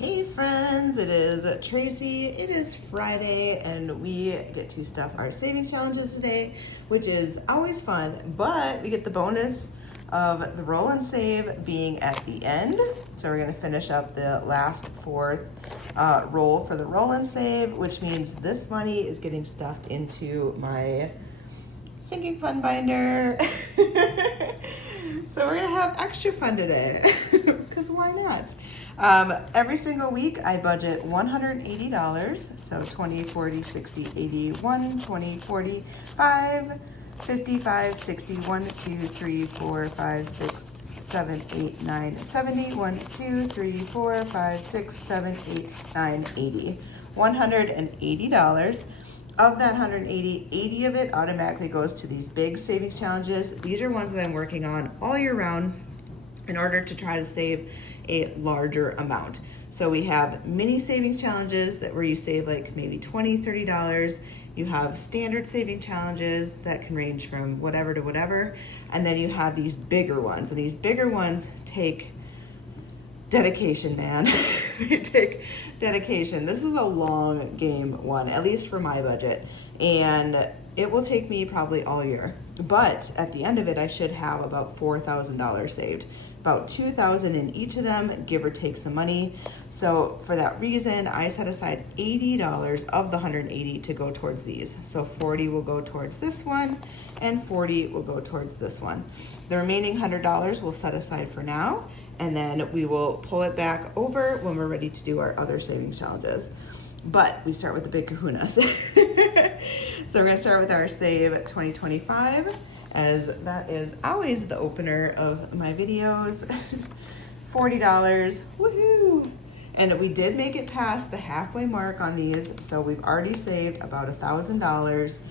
Hey friends, it is Tracy. It is Friday and we get to stuff our savings challenges today, which is always fun, but we get the bonus of the roll and save being at the end. So we're gonna finish up the last fourth roll for the roll and save, which means this money is getting stuffed into my sinking fund binder. So we're gonna have extra fun today, because why not? Every single week I budget $180, so 20, 40, 60, 80, 1, 20, 40, 5, 55, 60, 1, 2, 3, 4, 5, 6, 7, 8, 9, 70, 1, 2, 3, 4, 5, 6, 7, 8, 9, 80. $180. Of that 180, 80 of it automatically goes to these big savings challenges. These are ones that I'm working on all year round in order to try to save a larger amount. So we have mini savings challenges that where you save like maybe $20, $30. You have standard saving challenges that can range from whatever to whatever. And then you have these bigger ones. And these bigger ones take dedication, man. They take dedication. This is a long game one, at least for my budget. And it will take me probably all year. But at the end of it, I should have about $4,000 saved. About $2,000 in each of them, give or take some money. So for that reason, I set aside $80 of the 180 to go towards these. So 40 will go towards this one and 40 will go towards this one. The remaining $100 we'll set aside for now, and then we will pull it back over when we're ready to do our other savings challenges. But we start with the big kahunas. So we're gonna start with our Save 2025, as that is always the opener of my videos. $40, woohoo! And we did make it past the halfway mark on these, so we've already saved about $1,000,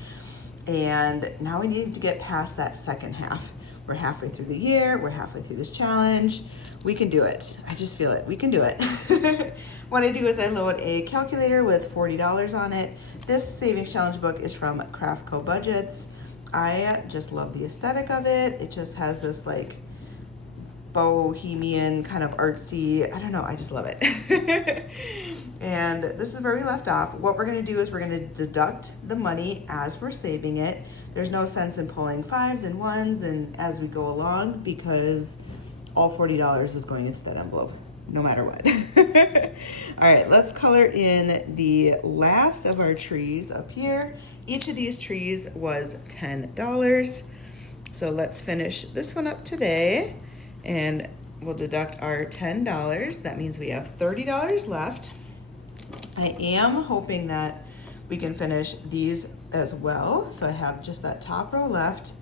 and now we need to get past that second half. We're halfway through the year, we're halfway through this challenge. We can do it. I just feel it, we can do it. What I do is I load a calculator with $40 on it. This savings challenge book is from Craft Co Budgets. I just love the aesthetic of it. It just has this like bohemian kind of artsy, I don't know, I just love it. And this is where we left off. What we're gonna do is we're gonna deduct the money as we're saving it. There's no sense in pulling fives and ones and as we go along, because all $40 is going into that envelope, no matter what. All right, let's color in the last of our trees up here. Each of these trees was $10. So let's finish this one up today and we'll deduct our $10. That means we have $30 left. I am hoping that we can finish these as well. So I have just that top row left.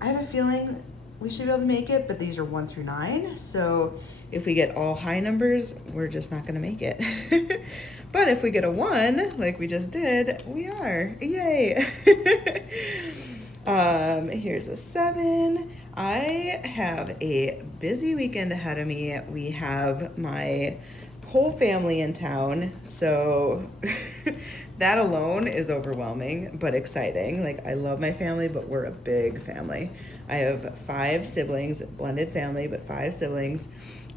I have a feeling we should be able to make it, but these are 1 through 9. So if we get all high numbers, we're just not gonna make it. But if we get a 1, like we just did, we are, yay. Here's a 7. I have a busy weekend ahead of me. We have my whole family in town, so that alone is overwhelming, but exciting. Like, I love my family, but we're a big family. I have 5 siblings, blended family, but 5 siblings.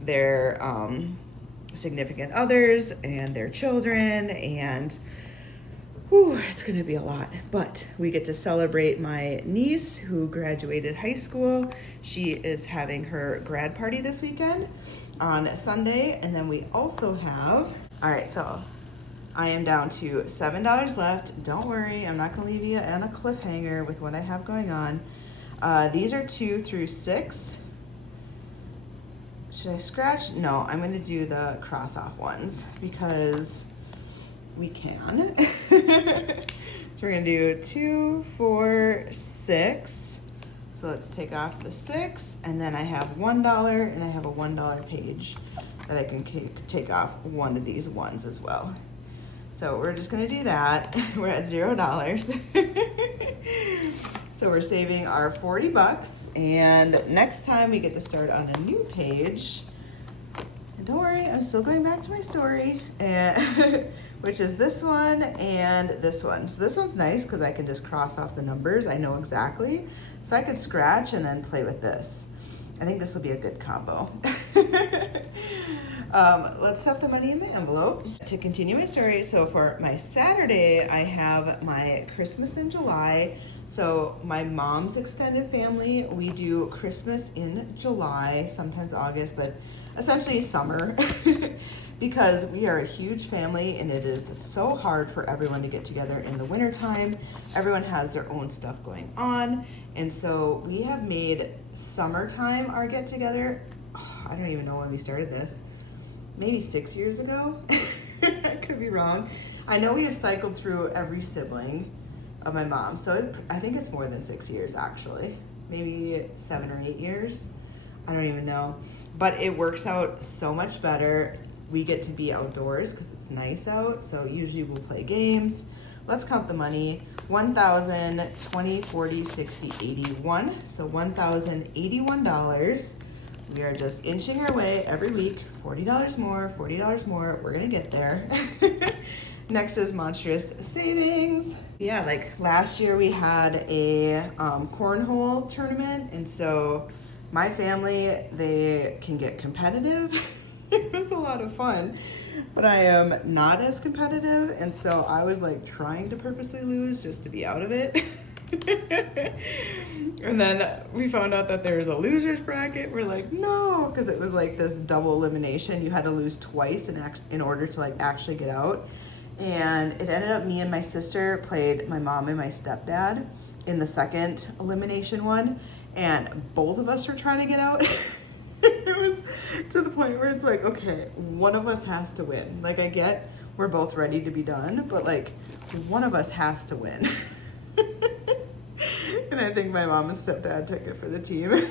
They're significant others and their children, and whew, it's gonna be a lot. But we get to celebrate my niece who graduated high school. She is having her grad party this weekend on Sunday, and then we also have, all right, so I am down to $7 left. Don't worry, I'm not gonna leave you on a cliffhanger with what I have going on. These are 2 through 6. Should I scratch? No, I'm gonna do the cross off ones because we can. So we're gonna do 2, 4, 6. So let's take off the 6, and then I have $1, and I have a $1 page that I can take off one of these ones as well. So we're just gonna do that. We're at $0. So we're saving our 40 bucks, and next time we get to start on a new page. And don't worry, I'm still going back to my story, and which is this one and this one. So this one's nice because I can just cross off the numbers. I know exactly. So I could scratch and then play with this. I think this will be a good combo. Let's stuff the money in the envelope. To continue my story, so for my Saturday, I have my Christmas in July. So my mom's extended family, we do Christmas in July, sometimes August, but essentially summer. Because we are a huge family and it is so hard for everyone to get together in the wintertime. Everyone has their own stuff going on. And so we have made summertime our get together. I don't even know when we started this. Maybe 6 years ago. I could be wrong. I know we have cycled through every sibling of my mom. So I think it's more than 6 years actually. Maybe 7 or 8 years. I don't even know. But it works out so much better. We get to be outdoors because it's nice out. So usually we'll play games. Let's count the money. 1,000, 20, 40, 60, 81. So $1,081. We are just inching our way every week. $40 more, $40 more. We're gonna get there. Next is Monstrous savings. Yeah, like last year we had a cornhole tournament. And so my family, they can get competitive. It was a lot of fun, but I am not as competitive, and so I was like trying to purposely lose just to be out of it. And then we found out that there was a loser's bracket. We're like, no, because it was like this double elimination. You had to lose twice in order to like actually get out. And it ended up me and my sister played my mom and my stepdad in the second elimination one, and both of us were trying to get out. It was to the point where it's like, okay, one of us has to win. Like I get we're both ready to be done, but like one of us has to win. And I think my mom and stepdad took it for the team,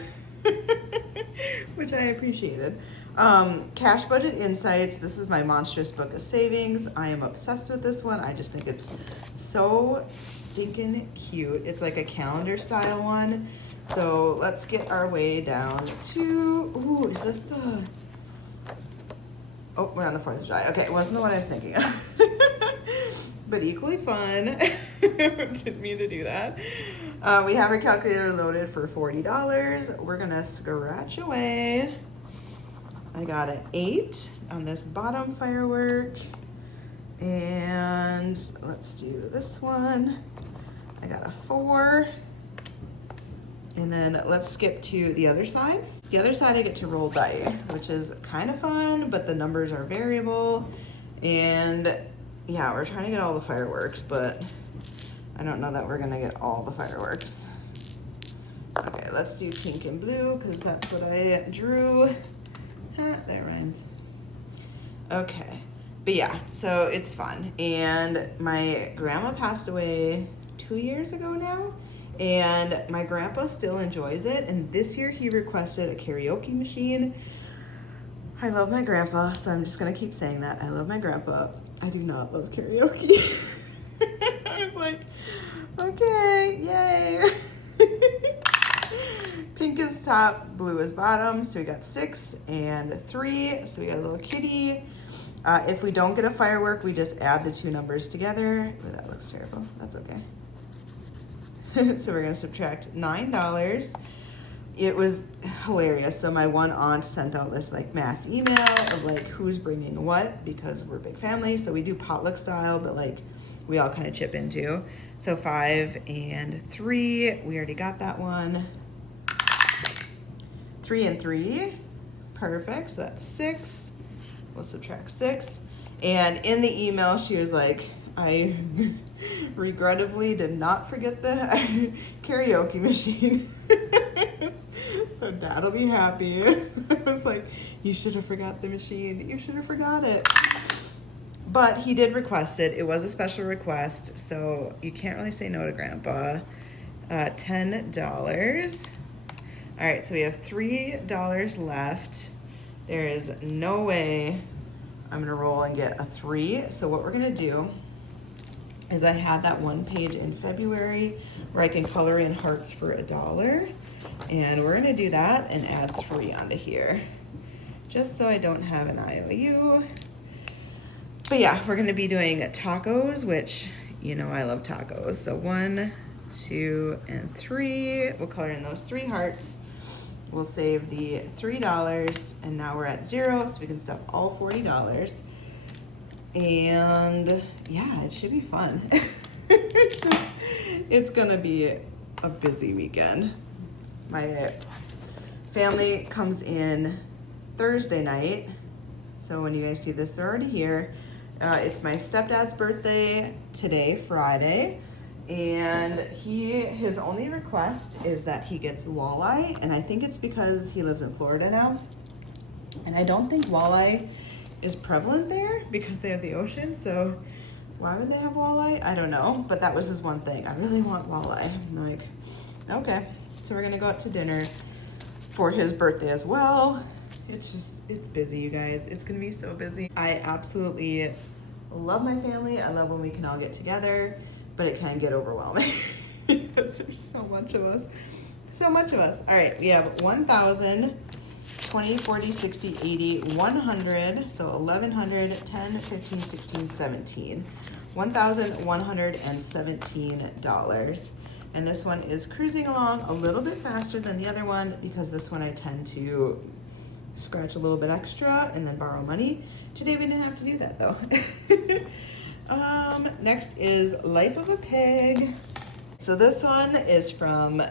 which I appreciated. Cash budget insights. This is my Monstrous book of savings. I am obsessed with this one. I just think it's so stinking cute. It's like a calendar style one. So let's get our way down to, ooh, is this the, oh, we're on the 4th of July. Okay, it wasn't the one I was thinking of. But equally fun. Didn't mean to do that. We have our calculator loaded for $40. We're gonna scratch away. I got an 8 on this bottom firework. And let's do this one. I got a 4. And then let's skip to the other side. The other side I get to roll die, which is kind of fun, but the numbers are variable. And yeah, we're trying to get all the fireworks, but I don't know that we're gonna get all the fireworks. Okay, let's do pink and blue because that's what I drew. That rhymed. Okay, but yeah, so it's fun. And my grandma passed away 2 years ago now. And my grandpa still enjoys it. And this year he requested a karaoke machine. I love my grandpa, so I'm just gonna keep saying that. I love my grandpa. I do not love karaoke. I was like, okay, yay. Pink is top, blue is bottom. So we got 6 and 3. So we got a little kitty. If we don't get a firework, we just add the 2 numbers together. Oh, that looks terrible. That's okay. So we're gonna subtract $9. It was hilarious. So my one aunt sent out this like mass email of like who's bringing what, because we're a big family. So we do potluck style, but like we all kind of chip in too. So 5 and 3, we already got that one. 3 and 3, perfect. So that's 6. We'll subtract 6. And in the email, she was like, I regrettably did not forget the karaoke machine. So Dad'll be happy. I was like, you should have forgot the machine. You should have forgot it. But he did request it. It was a special request, so you can't really say no to Grandpa. $10. All right, so we have $3 left. There is no way I'm gonna roll and get a 3. So what we're gonna do is I had that one page in February where I can color in hearts for $1. And we're gonna do that and add 3 onto here, just so I don't have an IOU. But yeah, we're gonna be doing tacos, which, you know, I love tacos. So 1, 2, and 3. We'll color in those 3 hearts. we'll save the $3, and now we're at 0, so we can stuff all $40. And yeah, it should be fun. It's gonna be a busy weekend. My family comes in Thursday night, so when you guys see this, they're already here. It's my stepdad's birthday today, Friday, and his only request is that he gets walleye, and I think it's because he lives in Florida now, and I don't think walleye is prevalent there because they have the ocean, so why would they have walleye? I don't know, but that was his one thing. I really want walleye. I'm like, okay, so we're gonna go out to dinner for his birthday as well. It's busy, you guys. It's gonna be so busy. I absolutely love my family. I love when we can all get together, but it can get overwhelming because there's so much of us. So much of us. All right, we have 1,000, 20, 40, 60, 80, 100, so 1,100, 10, 15, 16, 17. $1,117. And this one is cruising along a little bit faster than the other one because this one I tend to scratch a little bit extra and then borrow money. Today we didn't have to do that though. Next is Life of a Pig. So this one is from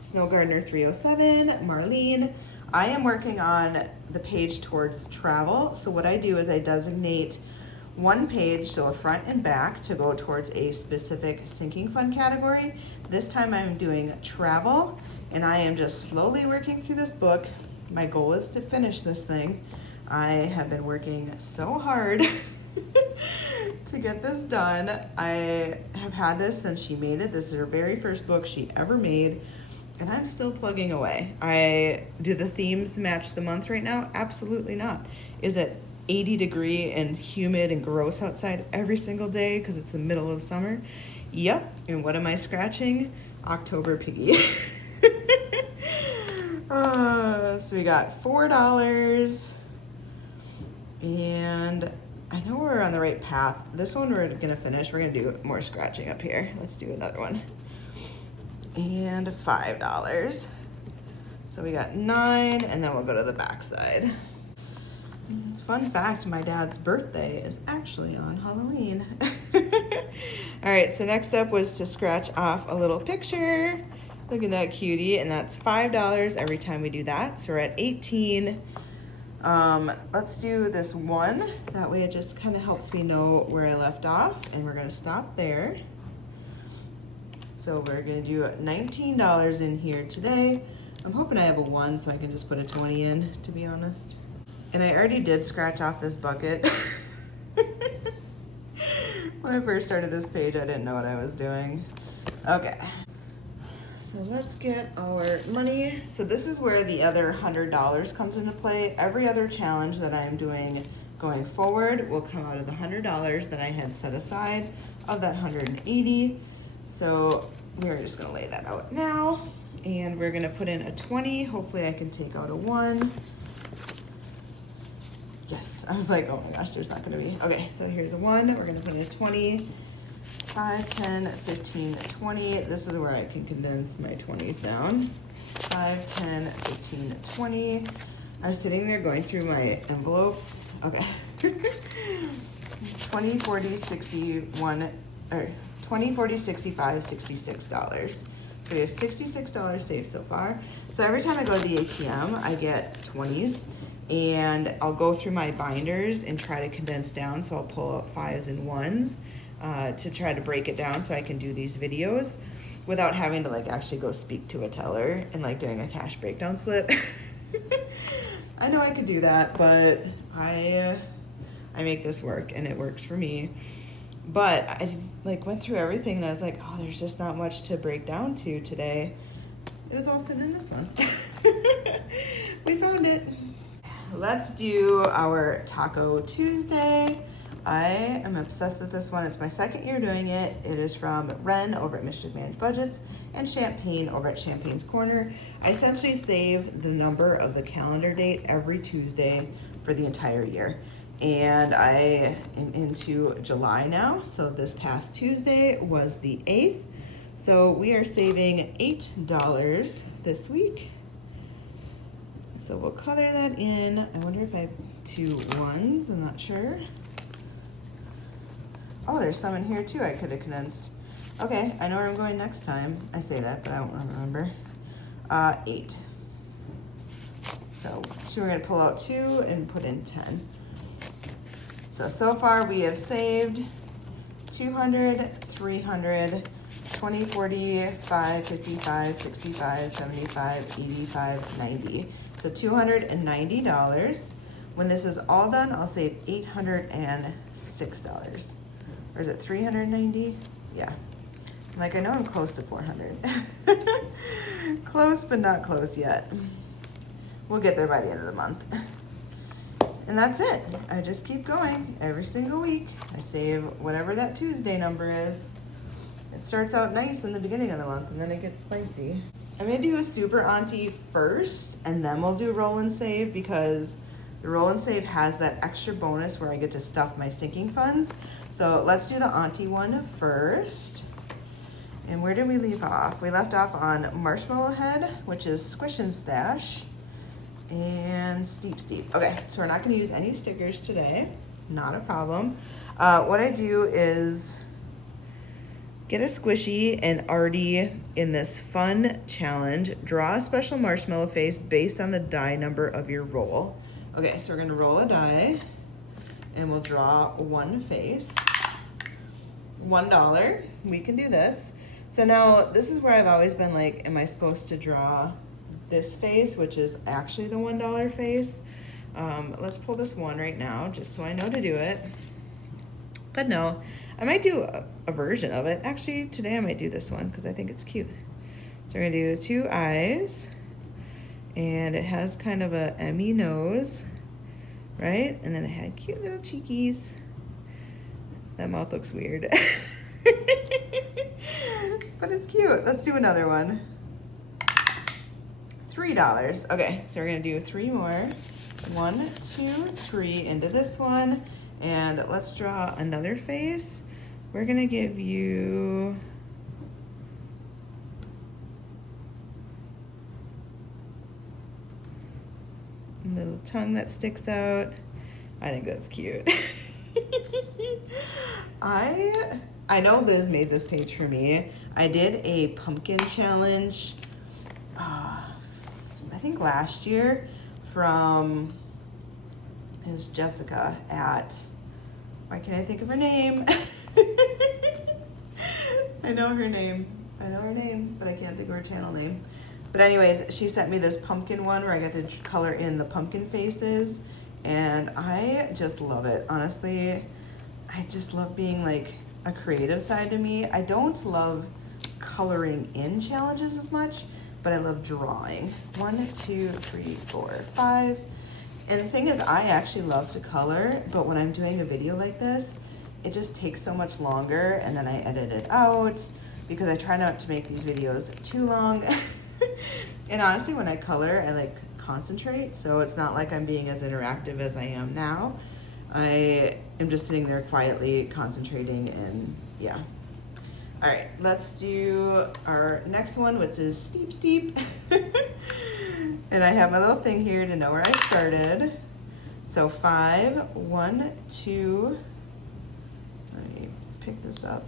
Snow Gardener 307, Marlene. I am working on the page towards travel. So what I do is I designate one page, so a front and back, to go towards a specific sinking fund category. This time I'm doing travel, and I am just slowly working through this book. My goal is to finish this thing. I have been working so hard to get this done. I have had this since she made it. This is her very first book she ever made, and I'm still plugging away. Do the themes match the month right now? Absolutely not. Is it 80-degree and humid and gross outside every single day because it's the middle of summer? Yep. And what am I scratching? October Piggy. So we got $4, and I know we're on the right path. This one we're gonna finish. We're gonna do more scratching up here. Let's do another one. And $5. So we got 9, and then we'll go to the back side. Fun fact, my dad's birthday is actually on Halloween. All right, so next up was to scratch off a little picture. Look at that cutie, and that's $5 every time we do that. So we're at 18. Let's do this one. That way it just kind of helps me know where I left off, and we're gonna stop there. So we're gonna do $19 in here today. I'm hoping I have a 1 so I can just put a 20 in, to be honest. And I already did scratch off this bucket. When I first started this page, I didn't know what I was doing. Okay, so let's get our money. So this is where the other $100 comes into play. Every other challenge that I am doing going forward will come out of the $100 that I had set aside of that 180. So we're just gonna lay that out now. And we're gonna put in a 20. Hopefully I can take out a 1. Yes, I was like, oh my gosh, there's not gonna be. Okay, so here's a 1. We're gonna put in a 20. 5, 10, 15, 20. This is where I can condense my 20s down. 5, 10, 15, 20. I was sitting there going through my envelopes. Okay. 20, 40, 61, or 20, 40, 65, $66. So we have $66 saved so far. So every time I go to the ATM, I get 20s. And I'll go through my binders and try to condense down. So I'll pull out 5s and 1s to try to break it down so I can do these videos without having to like actually go speak to a teller and like doing a cash breakdown slip. I know I could do that, but I make this work and it works for me. But I like went through everything and I was like, oh, there's just not much to break down to today. It was all sitting in this one. We found it. Let's do our Taco Tuesday. I am obsessed with this one. It's my second year doing it. It is from Ren over at Mischief Managed Budgets and Champagne over at Champagne's Corner. I essentially save the number of the calendar date every Tuesday for the entire year. And I am into July now. So this past Tuesday was the 8th. So we are saving $8 this week. So we'll color that in. I wonder if I have 2 ones, I'm not sure. Oh, there's some in here too I could have condensed. Okay, I know where I'm going next time. I say that, but I don't remember. 8. So we're gonna pull out 2 and put in 10. So far we have saved 200, 300, 20, 40, 5, 55, 65, 75, 85, 90. So $290. When this is all done, I'll save $806. Or is it 390? Yeah. Like, I know I'm close to 400. Close, but not close yet. We'll get there by the end of the month. And that's it. I just keep going every single week. I save whatever that Tuesday number is. It starts out nice in the beginning of the month and then it gets spicy. I'm gonna do a super auntie first and then we'll do roll and save because the roll and save has that extra bonus where I get to stuff my sinking funds. So let's do the auntie one first. And where did we leave off? We left off on Marshmallow Head, which is Squish and Stash, and Steep. Okay, so we're not gonna use any stickers today. Not a problem. What I do is get a squishy and already in this fun challenge, draw a special marshmallow face based on the die number of your roll. Okay, so we're gonna roll a die and we'll draw 1 face. $1, we can do this. So now this is where I've always been like, am I supposed to draw this face, which is actually the $1 face? Let's pull this one right now, just so I know to do it. But no, I might do a version of it. Actually, today I might do this one because I think it's cute. So we're gonna do 2 eyes, and it has kind of a Emmy nose, right? And then it had cute little cheekies. That mouth looks weird. But it's cute. Let's do another one. $3. Okay, so we're gonna do 3 more. 1, 2, 3 into this one. And let's draw another face. We're gonna give you a little tongue that sticks out. I think that's cute. I know Liz made this page for me. I did a pumpkin challenge, I think last year from, it was Jessica at, why can't I think of her name? I know her name, but I can't think of her channel name. But anyways, she sent me this pumpkin one where I got to color in the pumpkin faces, and I just love it. Honestly, I just love being like a creative side to me. I don't love coloring in challenges as much, but I love drawing. 1, 2, 3, 4, 5. And the thing is, I actually love to color, but when I'm doing a video like this, it just takes so much longer, and then I edit it out because I try not to make these videos too long. And honestly, when I color, I like concentrate, so it's not like I'm being as interactive as I am now. I am just sitting there quietly concentrating, and yeah. All right, let's do our next one, which is Steep. And I have my little thing here to know where I started. So 5, 1, 2, let me pick this up.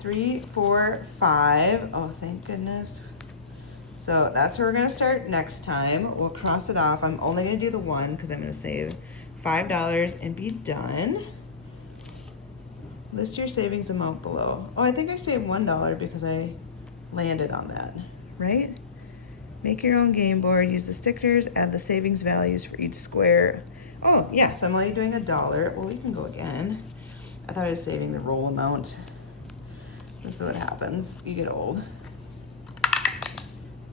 3, 4, 5. Oh, thank goodness. So that's where we're gonna start next time. We'll cross it off. I'm only gonna do the one because I'm gonna save $5 and be done. List your savings amount below. Oh, I think I saved $1 because I landed on that, right? Make your own game board, use the stickers, add the savings values for each square. Oh, yes, I'm only doing $1. Well, we can go again. I thought I was saving the roll amount. This is what happens. You get old.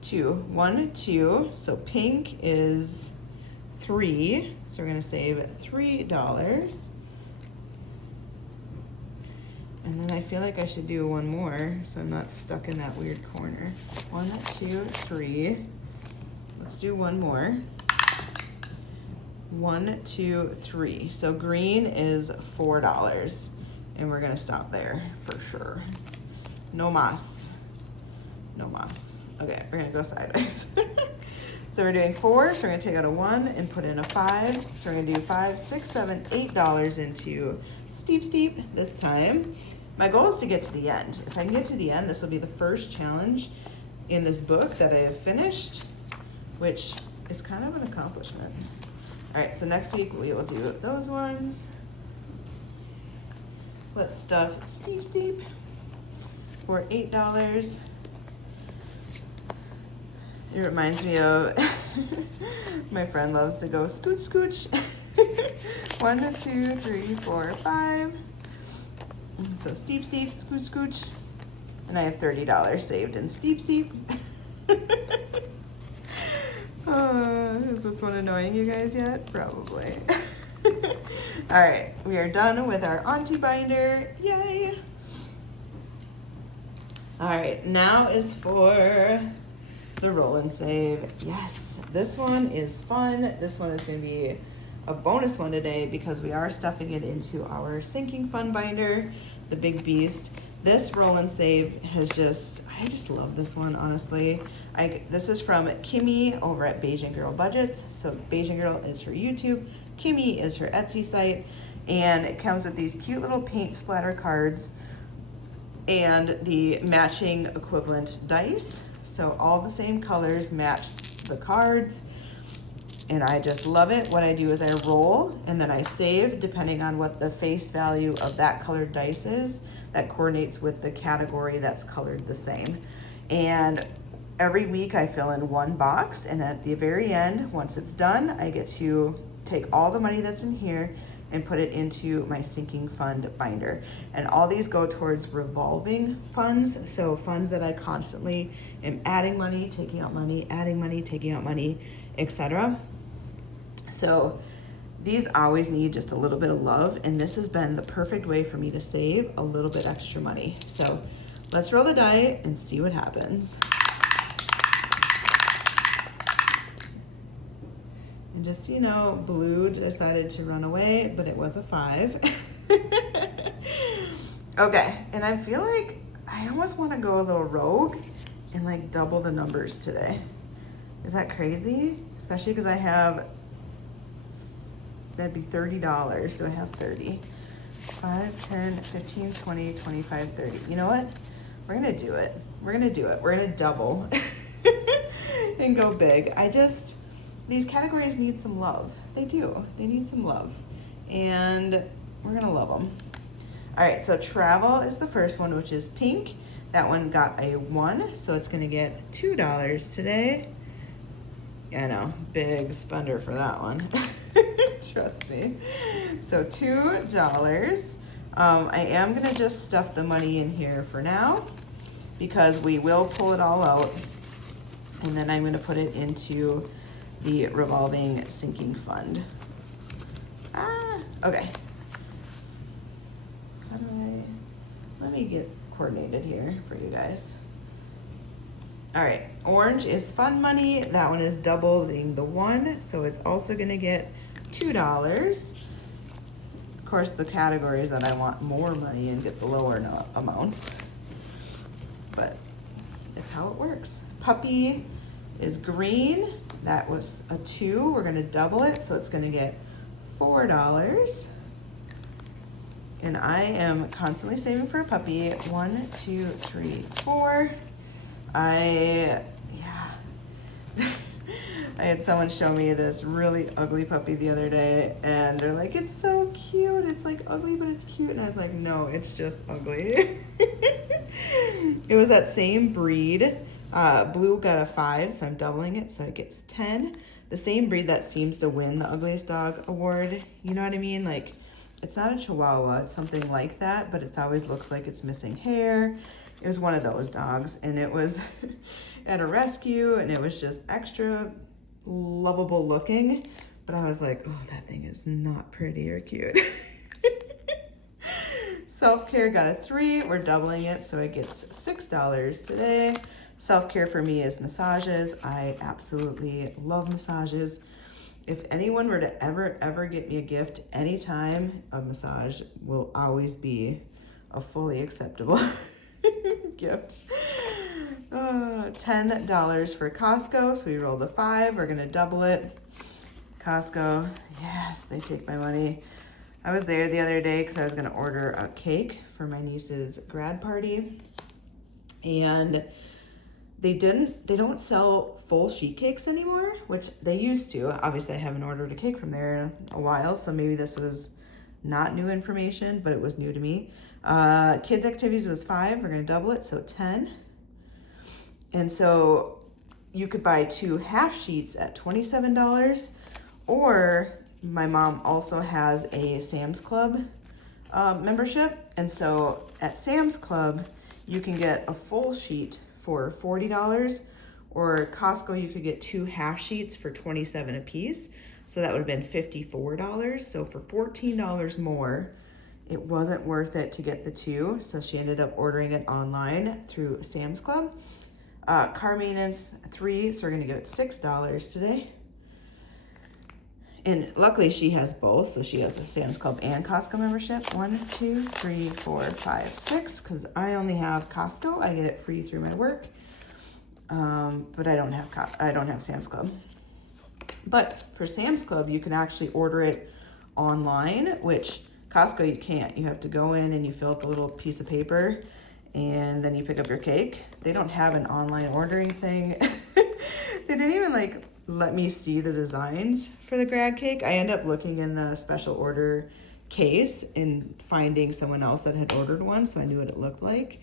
2, 1, 2. So pink is 3. So we're gonna save $3. And then I feel like I should do one more so I'm not stuck in that weird corner. 1, 2, 3. Let's do one more. 1, 2, 3. So green is $4. And we're gonna stop there for sure. No mas. No mas. Okay, we're gonna go sideways. So we're doing 4, so we're gonna take out a 1 and put in a 5. So we're gonna do $5, $6, $7, $8 into Steep this time. My goal is to get to the end. If I can get to the end, this will be the first challenge in this book that I have finished, which is kind of an accomplishment. All right, so next week we will do those ones. Let's stuff Steep for $8. It reminds me of my friend loves to go scooch. 1, 2, 3, 4, 5. So Steep, scooch. And I have $30 saved in Steep. Is this one annoying you guys yet? Probably. All right, we are done with our Auntie binder. Yay! All right, now is for the roll and save. Yes, this one is fun. This one is going to be a bonus one today because we are stuffing it into our sinking fund binder, the big beast. This roll and save has I just love this one, honestly. This is from Kimmy over at Beijing Girl Budgets. So Beijing Girl is her YouTube, Kimmy is her Etsy site, and it comes with these cute little paint splatter cards and the matching equivalent dice. So all the same colors match the cards, and I just love it. What I do is I roll and then I save depending on what the face value of that colored dice is that coordinates with the category that's colored the same. And every week I fill in one box, and at the very end, once it's done, I get to take all the money that's in here and put it into my sinking fund binder. And all these go towards revolving funds, so funds that I constantly am adding money, taking out money, adding money, taking out money, etc. So these always need just a little bit of love, and this has been the perfect way for me to save a little bit extra money. So let's roll the die and see what happens. And just so you know, blue decided to run away, but it was a 5. Okay, and I feel like I almost want to go a little rogue and like double the numbers today. Is that crazy? Especially because I have, that'd be $30. Do I have 30? 5, 10, 15, 20, 25, 30. You know what? We're gonna do it. We're gonna do it. We're gonna double and go big. These categories need some love. They do. They need some love. And we're gonna love them. All right, so travel is the first one, which is pink. That one got a 1, so it's gonna get $2 today. Yeah, I know, big spender for that one. Trust me. So $2. I am gonna just stuff the money in here for now because we will pull it all out, and then I'm gonna put it into the revolving sinking fund. Okay. Let me get coordinated here for you guys. All right, orange is fun money. That one is doubling the 1, so it's also gonna get $2. Of course, the category is that I want more money and get the lower amounts, but it's how it works. Puppy is green. That was a 2. We're gonna double it, so it's gonna get $4. And I am constantly saving for a puppy. 1, 2, 3, 4. I had someone show me this really ugly puppy the other day, and they're like, it's so cute. It's like ugly, but it's cute. And I was like, no, it's just ugly. It was that same breed. Blue got a 5, so I'm doubling it, so it gets 10. The same breed that seems to win the ugliest dog award. You know what I mean? Like, it's not a Chihuahua, it's something like that, but it always looks like it's missing hair. It was one of those dogs, and it was at a rescue, and it was just extra lovable looking. But I was like, oh, that thing is not pretty or cute. Self-care got a 3. We're doubling it, so it gets $6 today. Self-care for me is massages. I absolutely love massages. If anyone were to ever get me a gift anytime, a massage will always be a fully acceptable gift. $10 for Costco. So we rolled a 5. We're gonna double it. Costco, yes, they take my money. I was there the other day because I was gonna order a cake for my niece's grad party. And they don't sell full sheet cakes anymore, which they used to. Obviously I haven't ordered a cake from there in a while, so maybe this was not new information, but it was new to me. Kids activities was 5, we're gonna double it, so 10. And so you could buy 2 half sheets at $27, or my mom also has a Sam's Club membership. And so at Sam's Club, you can get a full sheet for $40, or Costco, you could get 2 half sheets for $27 a piece. So that would have been $54. So for $14 more, it wasn't worth it to get the 2. So she ended up ordering it online through Sam's Club. Car maintenance 3, so we're gonna give it $6 today. And luckily she has both, so she has a Sam's Club and Costco membership. 1, 2, 3, 4, 5, 6, because I only have Costco. I get it free through my work, but I don't have Sam's Club. But for Sam's Club, you can actually order it online, which Costco you can't. You have to go in and you fill out the little piece of paper, and then you pick up your cake. They don't have an online ordering thing. They didn't even like let me see the designs for the grad cake. I end up looking in the special order case and finding someone else that had ordered one, so I knew what it looked like.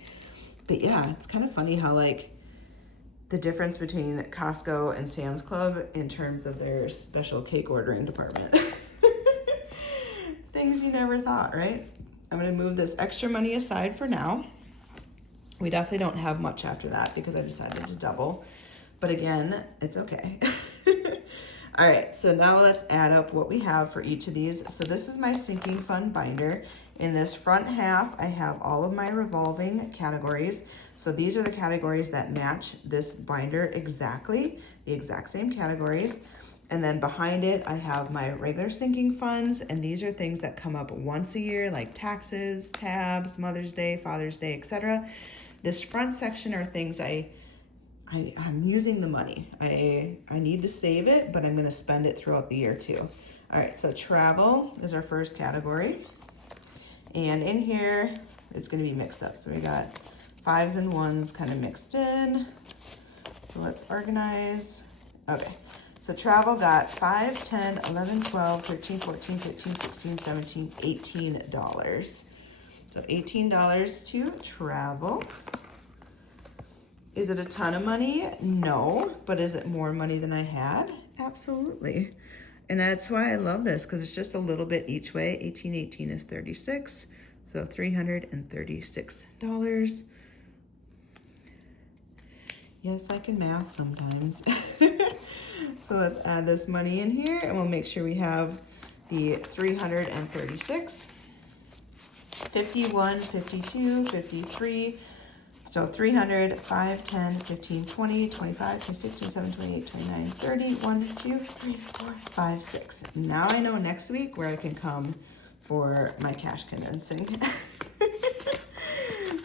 But yeah, it's kind of funny how like the difference between Costco and Sam's Club in terms of their special cake ordering department. Things you never thought, right? I'm gonna move this extra money aside for now. We definitely don't have much after that because I decided to double. But again, it's okay. All right, so now let's add up what we have for each of these. So this is my sinking fund binder. In this front half, I have all of my revolving categories. So these are the categories that match this binder exactly, the exact same categories. And then behind it, I have my regular sinking funds, and these are things that come up once a year, like taxes, tabs, Mother's Day, Father's Day, etc. This front section are things I'm using the money. I need to save it, but I'm gonna spend it throughout the year too. All right, so travel is our first category. And in here, it's gonna be mixed up. So we got 5s and 1s kind of mixed in. So let's organize. Okay, so travel got 5, 10, 11, 12, 13, 14, 15, 16, 17, $18. So $18 to travel. Is it a ton of money? No, but is it more money than I had? Absolutely. And that's why I love this, because it's just a little bit each way. 18, 18 is 36, so $336. Yes, I can math sometimes. So let's add this money in here, and we'll make sure we have the 336, 51, 52, 53, so 300, 5, 10, 15, 20, 25, 26, 27, 28, 29, 30, 1, 2, 3, 4, 5, 6. Now I know next week where I can come for my cash condensing.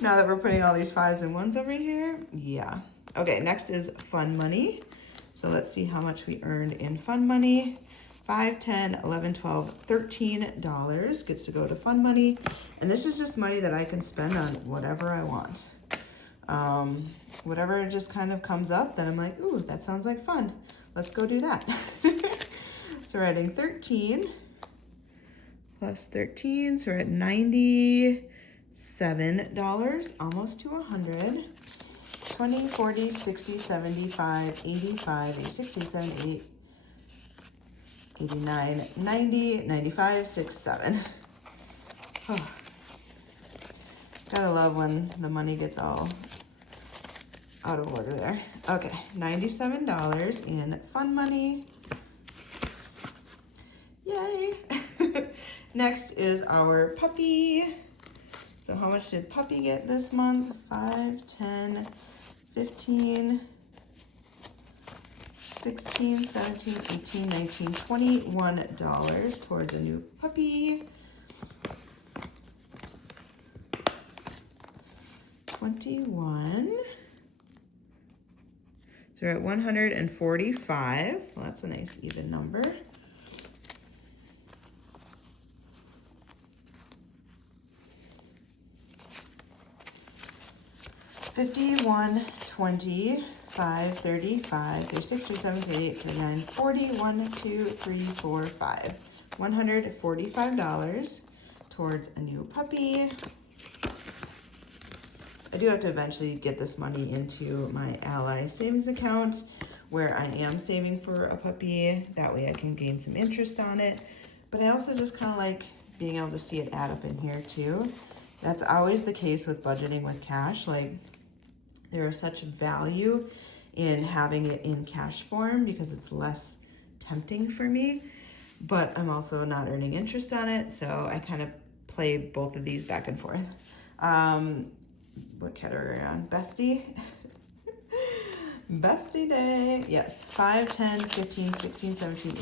Now that we're putting all these 5s and 1s over here, yeah. Okay, next is fun money. So let's see how much we earned in fun money. 5, 10, 11, 12, $13 gets to go to fun money. And this is just money that I can spend on whatever I want. Whatever just kind of comes up, then I'm like, ooh, that sounds like fun. Let's go do that. So we're adding 13 plus 13, so we're at $97, almost to 100. 20, 40, 60, 75, 85, 86, 87, 88, 89, 90, 95, 6, 7. Oh. Gotta love when the money gets all out of order there. Okay, $97 in fun money. Yay. Next is our puppy. So how much did puppy get this month? 5, 10, 15, 16, 17, 18, 19, $21 towards a new puppy. 21. So we're at 145. Well, that's a nice even number. $51, $20, $5, $35, $36, $37, $38, $39, $40, $1, $2, $3, $4, $5. $145 towards a new puppy. I do have to eventually get this money into my Ally savings account where I am saving for a puppy. That way I can gain some interest on it. But I also just kind of like being able to see it add up in here too. That's always the case with budgeting with cash. Like, there is such value in having it in cash form because it's less tempting for me, but I'm also not earning interest on it, so I kind of play both of these back and forth. What category are we on? Bestie? Bestie day. Yes, $5, $10, $15, $16, $17,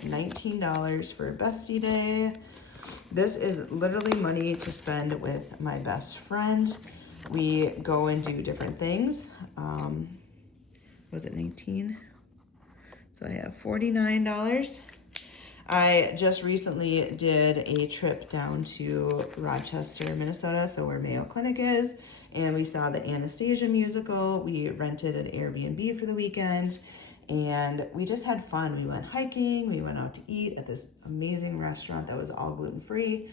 $18, $19 for Bestie day. This is literally money to spend with my best friend. We go and do different things. Was it 19? So I have $49. I just recently did a trip down to Rochester, Minnesota, so where Mayo Clinic is, and we saw the Anastasia musical. We rented an Airbnb for the weekend, and we just had fun. We went hiking, we went out to eat at this amazing restaurant that was all gluten-free,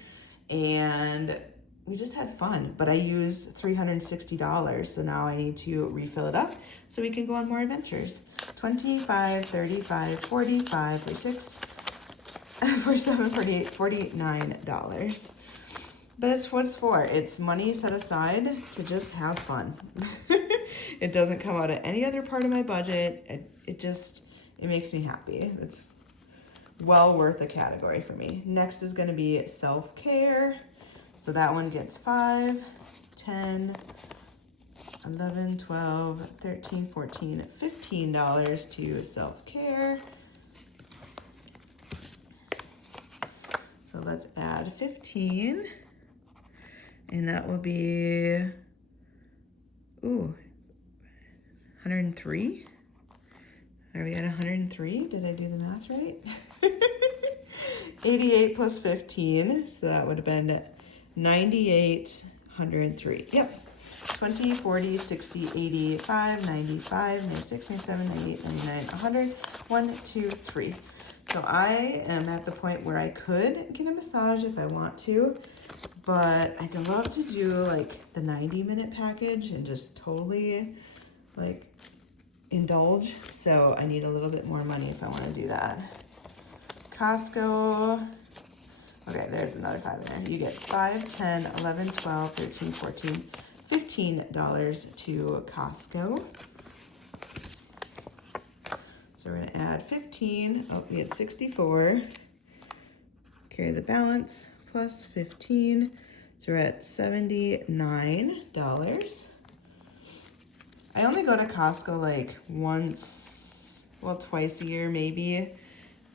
and we just had fun. But I used $360, so now I need to refill it up so we can go on more adventures. $25, $35, $45, $46, $47, $48, $49. But it's what it's for. It's money set aside to just have fun. It doesn't come out of any other part of my budget. It makes me happy. It's well worth a category for me. Next is gonna be self-care. So that one gets $5, $10, $11, $12, $13, $14, $15 to self-care. So let's add 15. And that will be, ooh, 103? Are we at 103? Did I do the math right? 88 plus 15, so that would have been 98, 103. Yep. 20, 40, 60, 80, 85, 95, 96, 97, 98, 99, 100, 1, 2, 3. So I am at the point where I could get a massage if I want to, but I'd love to do like the 90-minute package and just totally like indulge. So I need a little bit more money if I want to do that. Costco. Okay, there's another 5 in there. You get $5, $10, $11, $12, $13, $14, $15 to Costco. So we're gonna add 15. Oh, we get 64. Carry the balance plus 15. So we're at $79. I only go to Costco like once, well, twice a year maybe.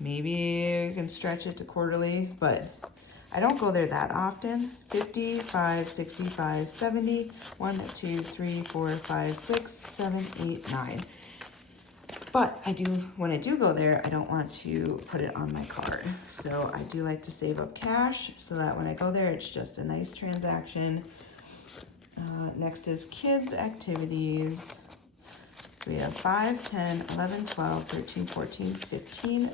Maybe we can stretch it to quarterly, but I don't go there that often. 55, 65, 70, 1, 2, 3, 4, 5, 6, 7, 8, 9. But I do, when I do go there, I don't want to put it on my card. So I do like to save up cash so that when I go there, it's just a nice transaction. Next is kids activities. So we have $5, $10, $11, $12, $13, $14,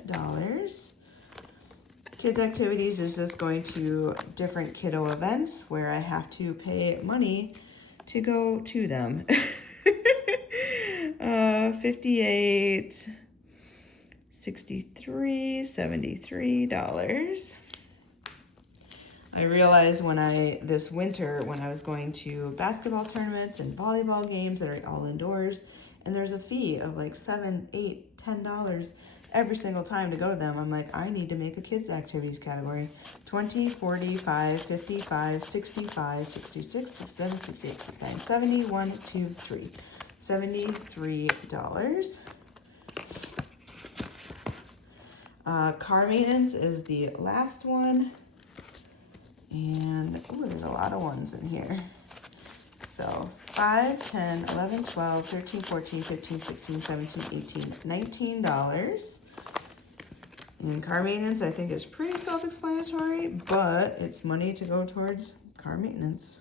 $15. Kids activities is just going to different kiddo events where I have to pay money to go to them. 58, 63, $73. I realized this winter when I was going to basketball tournaments and volleyball games that are all indoors, and there's a fee of like $7, $8, $10 every single time to go to them. I'm like, I need to make a kids activities category. 20, 45, 55, 65, 66, 67, 68, 69, 70, 1, 2, 3. $73. Car maintenance is the last one. And ooh, there's a lot of ones in here. So 5, 10, 11, 12, 13, 14, 15, 16, 17, 18, $19. And car maintenance, I think, is pretty self-explanatory, but it's money to go towards car maintenance.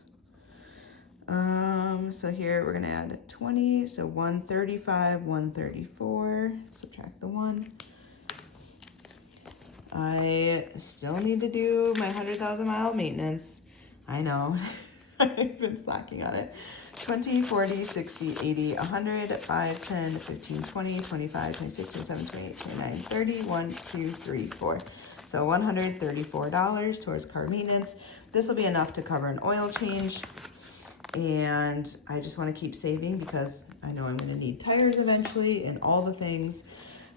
So here we're gonna add 20, so 135, 134, subtract the 1. I still need to do my 100,000 mile maintenance. I know, I've been slacking on it. 20, 40, 60, 80, 100, 5, 10, 15, 20, 25, 26, 27, 28, 29, 30, 1, 2, 3, 4. So $134 towards car maintenance. This will be enough to cover an oil change. And I just want to keep saving because I know I'm going to need tires eventually and all the things.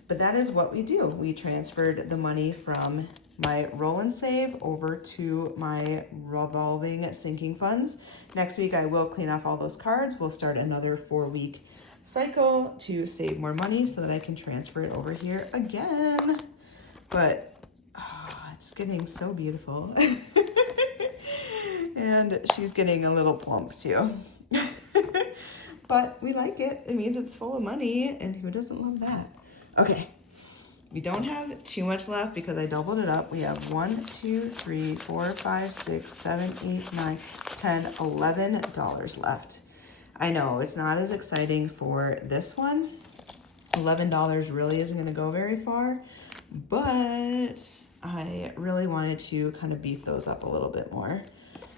But that is what we do. We transferred the money from my roll and save over to my revolving sinking funds. Next week I will clean off all those cards. We'll start another 4-week cycle to save more money so that I can transfer it over here again. But it's getting so beautiful. And she's getting a little plump too. But we like it. It means it's full of money, and who doesn't love that? Okay, we don't have too much left because I doubled it up. We have 1, 2, 3, 4, 5, 6, 7, 8, 9, 10, $11 left. I know it's not as exciting for this one. $11 really isn't going to go very far, but I really wanted to kind of beef those up a little bit more.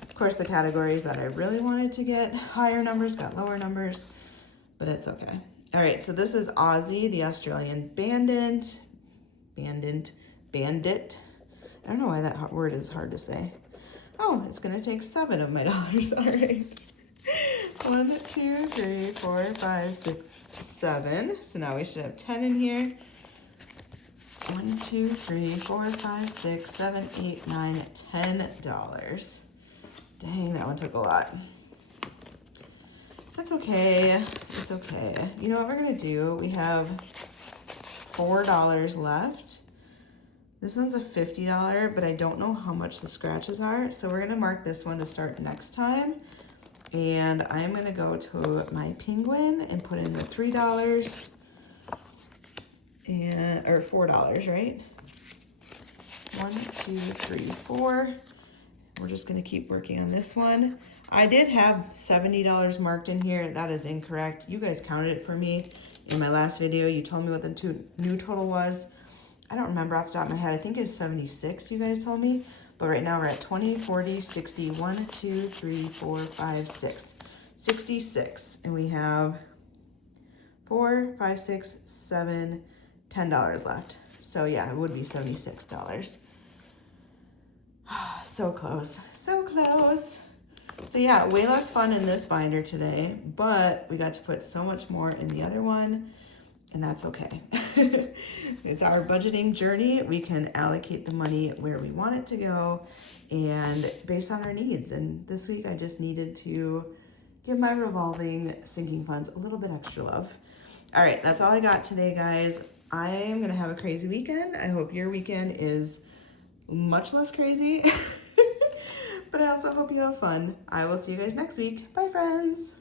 Of course, the categories that I really wanted to get higher numbers got lower numbers, but it's okay. All right, so this is Aussie, the Australian bandit. I don't know why that word is hard to say. Oh, it's gonna take 7 of my dollars. All right. 1, 2, 3, 4, 5, 6, 7. So now we should have 10 in here. 1, 2, 3, 4, 5, 6, 7, 8, 9, $10. Dang, that one took a lot. That's okay. It's okay. You know what we're gonna do? We have $4 left. This one's a $50, but I don't know how much the scratches are. So we're gonna mark this one to start next time. And I'm gonna go to my penguin and put in the $3 and or $4, right? 1, 2, 3, 4. We're just gonna keep working on this one. I did have $70 marked in here. That is incorrect. You guys counted it for me in my last video. You told me what the new total was. I don't remember off the top of my head. I think it's 76 you guys told me. But right now we're at 20, 40, 60, 1, 2, 3, 4, 5, 6. 66. And we have 4, 5, 6, 7, $10 left. So yeah, it would be $76. So close, so close. So yeah, way less fun in this binder today, but we got to put so much more in the other one, and that's okay. It's our budgeting journey. We can allocate the money where we want it to go and based on our needs. And this week I just needed to give my revolving sinking funds a little bit extra love. All right, that's all I got today, guys. I am gonna have a crazy weekend. I hope your weekend is much less crazy. But I also hope you have fun. I will see you guys next week. Bye, friends.